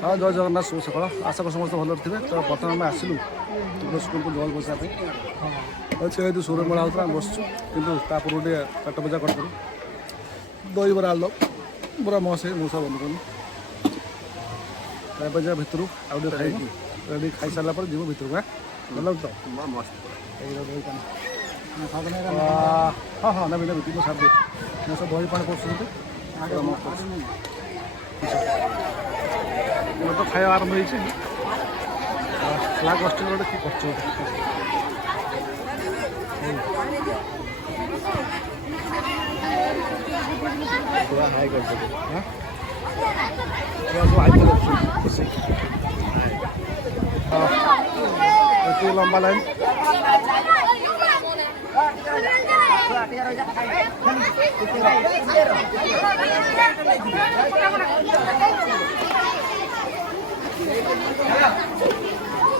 हाँ जय जगन्नाथ शुभ सकाल आशा कर समस्त भल थे तो बर्तमान आम आसलु स्कूल को जल बसापी अच्छे ये सूर्यमेला होता आम बसचु कि पूर्व पेट पूजा कर दही बरा आलद पूरा मसे मौसा बंद कर जा भितर आउ खाई रेडी खाई सारा पर जीव भितर भल तो हाँ हाँ नवीन भितर सार दे सब दही पानी कर तो खाया आरंभ हो फ्लाग हस्टेल गोटे कि कर लंबा लाइन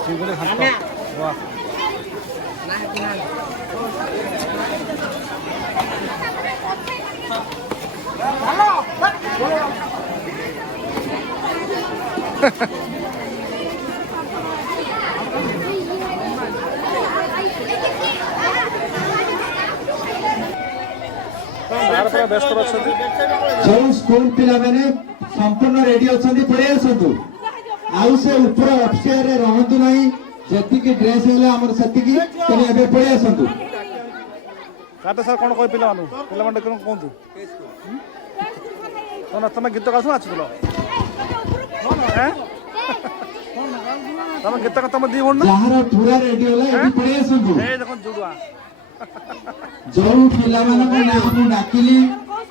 চিংড়ি ঘান্ট বাহ ব্যস্ত অଛନ୍ତି जो स्कूल पिला माने संपूर्ण रेडी अछंती पळे आसंतु आउ से ऊपर अपस्टेयर रे रहंतु नाही जति की ड्रेस हेले हमर सति की तने एबे पळे आसंतु काटे सर कोन कोइ पिला मानु पिला माने कोन कोंतु तने तमे गीत गासु नाचुलो हैं तमे गीत का तमे दी होन जहार पूरा रेडी होला एबे पळे आसंतु ए देखो जुडुआ जो पिला माने को नाम डाकिली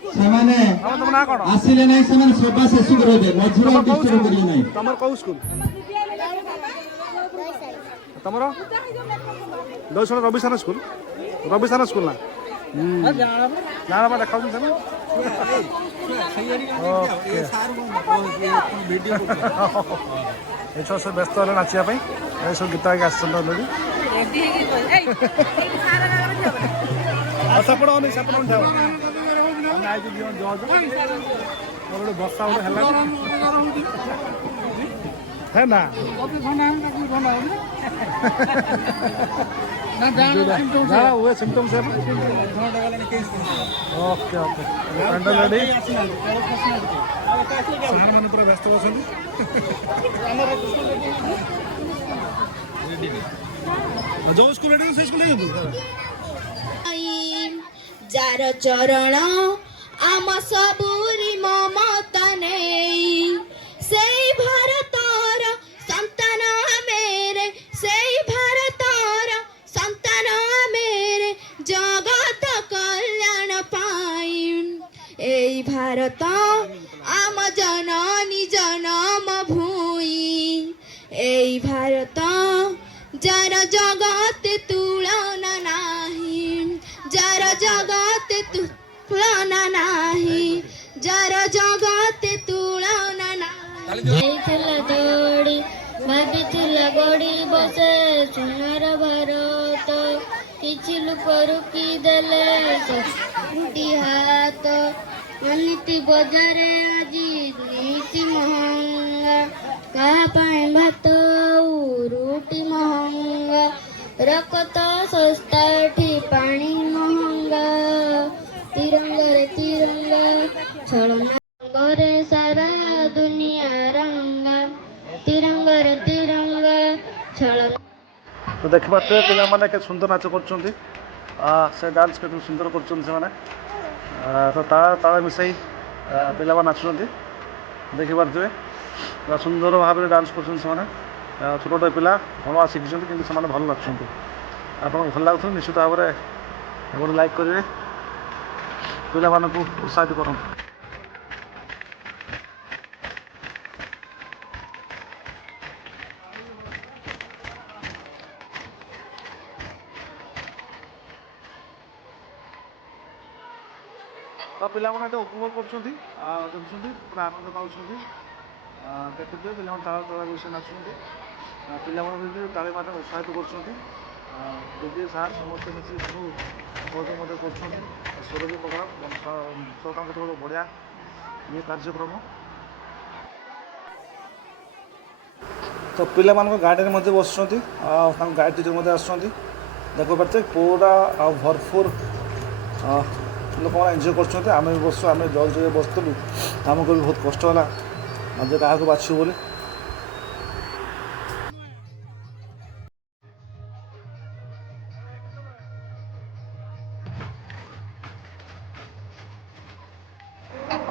सेमाने आसिले नहीं सेमाने सभा शेष करबे मझुरा डिस्टर्ब करियो नहीं तमर को स्कूल तमरो दोसर रविशान स्कूल ना जाना बा देखाउ छन ओके वीडियो ए छ से व्यस्त होला नाचिया पई ए सब गीत आके आछन लोग रेडी हे ए सारा नाम सपड़ जाओ नाइ जो दियो जज और बस्ता उडे हला है ना ना वो सिम्टम्स है ओके ओके पैंडल रेडी सार मन पूरा व्यस्त बसंती जो स्कूल रेडी से स्कूल नहीं जार चरण आम सबुरी ममता नेई से भारतर संतान मेरे से भारतर संतान मेरे जगत कल्याण पाई ए भारत आम जननी जन्म भूई ए भारत जार जगत तुलना नाही जार जगत तुलना नाही जार जगत तुलना नाही दौड़ी भागिथिला गड़ी बसे सोनार भारत किछि लोक रुकी देले रुटी हाथ नीति बजार आजी नीति महंगा कहा पाए भात रुटी महंगा रकत सस्ता ठी पानी महंगा तिरंगा रे तिरंगा छलना रे सारा दुनिया रंगा तिरंगा रे तिरंगा छलना तो देखि पाते पिला माने के सुंदर नाच करछंती से डांस के सुंदर करछन से माने तो ता मिसाई पिला मा नाचछंती देखि पाते सुंदर भाव में डांस करछन से माने छोट छोट पिला भल शिखुं कि भल नाचुं आपको भल लगुच निश्चित भाव में लाइक करेंगे पिला उत्साहित करूँ तो पिला उपभोग कर आनंद पाँच देखते पिला ताल तला विषय नाचुं पिला ताली मात्र उत्साहित कर सार समस्त मिसी मजा कर स्वर भी प्रकार सरकार बढ़िया ये कार्यक्रम ତ ପିଲାମାନଙ୍କ ଗାଡ଼ିରେ ମଧ୍ୟ ବସୁଛନ୍ତି ଆଉ ତାଙ୍କ ଗାଡ଼ି ଟିଚର ମଧ୍ୟ ଆସୁଛନ୍ତି ଦେଖିପାରୁଥିବେ ପୁରା ଆଉ ଭରପୁର ଲୋକମାନେ ଏନ୍ଜୟ କରୁଛନ୍ତି। ଆମେ ବି ବସୁ, ଆମେ ଜଲ୍ ଜଲ୍ଦି ବସୁଥିଲୁ, ଆମକୁ ବି ବହୁତ କଷ୍ଟ ହେଲା ଯେ କାହାକୁ ବାଛିବୁ ବୋଲି।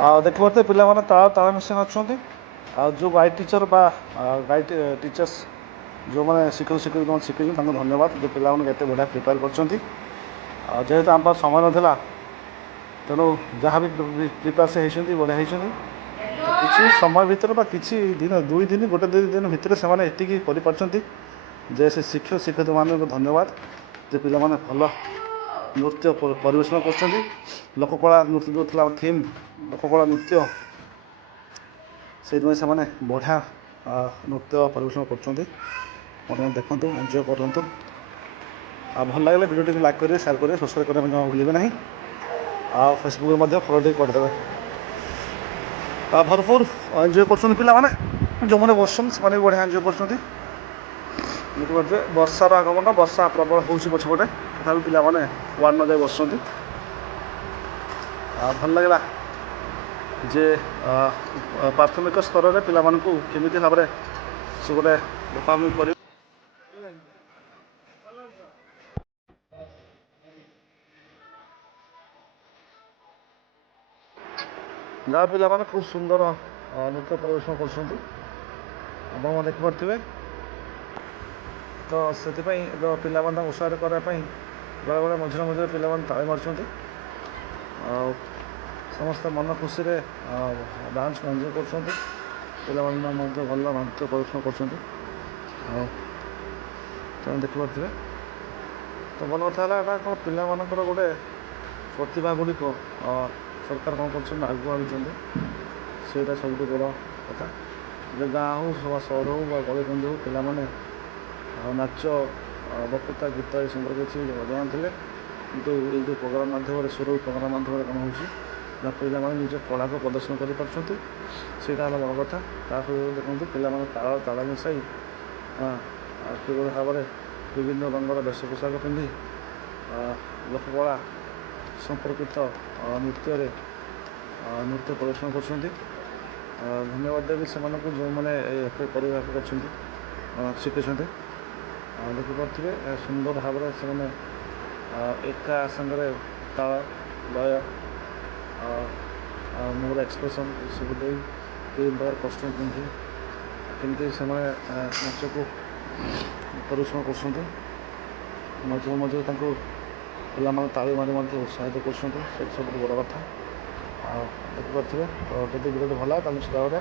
ଆଉ ଦେଖିପାରୁଥିବେ ପିଲାମାନେ ତାଳ ମିଶନ ଅଛନ୍ତି ଆଉ ଯେଉଁ ଗାଇଡ଼ ଟିଚର ବା ଗାଇଡ଼ ଟିଚର୍ସ ଯେଉଁମାନେ ଶିକ୍ଷକ ଯେଉଁମାନେ ଶିଖେଇଛନ୍ତି ତାଙ୍କୁ ଧନ୍ୟବାଦ ଯେ ପିଲାମାନଙ୍କୁ ଏତେ ବଢ଼ିଆ ପ୍ରିପେୟାର କରିଛନ୍ତି। ଆଉ ଯେହେତୁ ଆମ ପାଖରେ ସମୟ ନଥିଲା ତେଣୁ ଯାହା ବି ପ୍ରିପେୟାର ସେ ହେଇଛନ୍ତି ବଢ଼ିଆ ହେଇଛନ୍ତି। କିଛି ସମୟ ଭିତରେ ବା କିଛି ଦିନ 2 ଦିନ 1-2 ଦିନ ଭିତରେ ସେମାନେ ଏତିକି କରିପାରୁଛନ୍ତି ଯେ ସେ ଶିକ୍ଷକମାନଙ୍କୁ ଧନ୍ୟବାଦ ଯେ ପିଲାମାନେ ଭଲ ନୃତ୍ୟ ପରିବେଷଣ କରୁଛନ୍ତି। ଲୋକକଳା ନୃତ୍ୟ ଯେଉଁ ଥିଲା ଥିମ୍ ଲୋକକଳା ନୃତ୍ୟ, ସେଇଥିପାଇଁ ସେମାନେ ବଢ଼ିଆ ନୃତ୍ୟ ପରିବେଷଣ କରୁଛନ୍ତି। ଆପଣ ଦେଖନ୍ତୁ, ଏନ୍ଜୟ କରନ୍ତୁ। ଆଉ ଭଲ ଲାଗିଲେ ଭିଡ଼ିଓଟିକୁ ଲାଇକ୍ କରିବେ, ସେୟାର କରିବେ, ସବସ୍କ୍ରାଇବ୍ କରିବା ପାଇଁ ଭୁଲିବେ ନାହିଁ। ଆଉ ଫେସବୁକ୍ରେ ମଧ୍ୟ ଫଲୋ ଟିକେ କରିଦେବେ। ଆଉ ଭରପୁର ଏନ୍ଜୟ କରୁଛନ୍ତି ପିଲାମାନେ, ଯେଉଁମାନେ ବସୁଛନ୍ତି ସେମାନେ ବି ବଢ଼ିଆ ଏନ୍ଜୟ କରୁଛନ୍ତି। ଦେଖିପାରୁଥିବେ ବର୍ଷାର ଆଗମନ, ବର୍ଷା ପ୍ରବଳ ହେଉଛି ପଛପଟେ, ତଥାପି ପିଲାମାନେ ୱାର୍ଡ଼ ନ ଯାଇ ବସୁଛନ୍ତି। ଭଲ ଲାଗିଲା ଯେ ପ୍ରାଥମିକ ସ୍ତରରେ ପିଲାମାନଙ୍କୁ କେମିତି ଭାବରେ ସେ ଗୋଟେ ପରଫର୍ମ କରିବେ। ଯାହା ପିଲାମାନେ ଖୁବ୍ ସୁନ୍ଦର ନୃତ୍ୟ ପରିବେଷଣ କରୁଛନ୍ତି ଆପଣ ଦେଖିପାରୁଥିବେ। ତ ସେଥିପାଇଁ ପିଲାମାନେ ତାଙ୍କୁ ଉତ୍ସାହିତ କରିବା ପାଇଁ ବେଳେବେଳେ ମଝିରେ ପିଲାମାନେ ତାଳି ମାରୁଛନ୍ତି। ଆଉ ସମସ୍ତେ ମନ ଖୁସିରେ ଡାନ୍ସ ଏନ୍ଜୟ କରୁଛନ୍ତି। ପିଲାମାନେ ମଧ୍ୟ ଭଲ ନୃତ୍ୟ ପରିବେଷଣ କରୁଛନ୍ତି। ଆଉ ତେଣୁ ଦେଖିପାରୁଥିବେ। ତ ଭଲ କଥା ହେଲା ଏଇଟା କ'ଣ ପିଲାମାନଙ୍କର ଗୋଟେ ପ୍ରତିଭା ଗୁଡ଼ିକ ସରକାର କ'ଣ କରୁଛନ୍ତି ଆଗକୁ ଆଣୁଛନ୍ତି, ସେଇଟା ସବୁଠୁ ବଡ଼ କଥା। ଯେ ଗାଁ ହେଉ ବା ସହର ହେଉ ବା ଗଳିକନ୍ଦି ହେଉ ପିଲାମାନେ ନାଚ ବକ୍ତୃତା ଗୀତ ଏ ସୁନ୍ଦର କିଛି ଜଣାଥିଲେ, କିନ୍ତୁ ଏଇ ଯେଉଁ ପ୍ରୋଗ୍ରାମ୍ ମାଧ୍ୟମରେ ସୁରଭି ପ୍ରୋଗ୍ରାମ୍ ମାଧ୍ୟମରେ କ'ଣ ହେଉଛି ନା ପିଲାମାନେ ନିଜ କଳାକୁ ପ୍ରଦର୍ଶନ କରିପାରୁଛନ୍ତି, ସେଇଟା ହେଲା ବଡ଼ କଥା। ତାପରେ ଦେଖନ୍ତୁ ପିଲାମାନେ ତାଳ ମିଶାଇ କିଭଳି ଭାବରେ ବିଭିନ୍ନ ରଙ୍ଗର ବେଶ ପୋଷାକ ପିନ୍ଧି ଲୋକକଳା ସମ୍ପର୍କିତ ନୃତ୍ୟ ପ୍ରଦର୍ଶନ କରୁଛନ୍ତି। ଧନ୍ୟବାଦ ଦେବି ସେମାନଙ୍କୁ ଯେଉଁମାନେ ଏତେ କରିବାକୁ କରିଛନ୍ତି ଶିଖିଛନ୍ତି। ଦେଖିପାରୁଥିବେ ସୁନ୍ଦର ଭାବରେ ସେମାନେ ଏକା ସାଙ୍ଗରେ ତାଳ ଲୟ ମୋର ଏକ୍ସପ୍ରେସନ୍ ଏସବୁ ଦେଇ ବିଭିନ୍ନ ପ୍ରକାର କଷ୍ଟ୍ୟୁମ୍ ପିନ୍ଧି କେମିତି ସେମାନେ ନାଚକୁ ପରିବେଷଣ କରୁଛନ୍ତି। ମଝିରେ ତାଙ୍କୁ ପିଲାମାନେ ତାଳି ମାରି ମଧ୍ୟ ଉତ୍ସାହିତ କରୁଛନ୍ତି, ସେଇଟା ସବୁଠୁ ବଡ଼ କଥା। ଆଉ ଦେଖିପାରୁଥିବେ। ତ ଯଦି ଭିଡ଼ିଓଟି ଭଲ ତାହେଲେ ନିଶ୍ଚିତ ଭାବରେ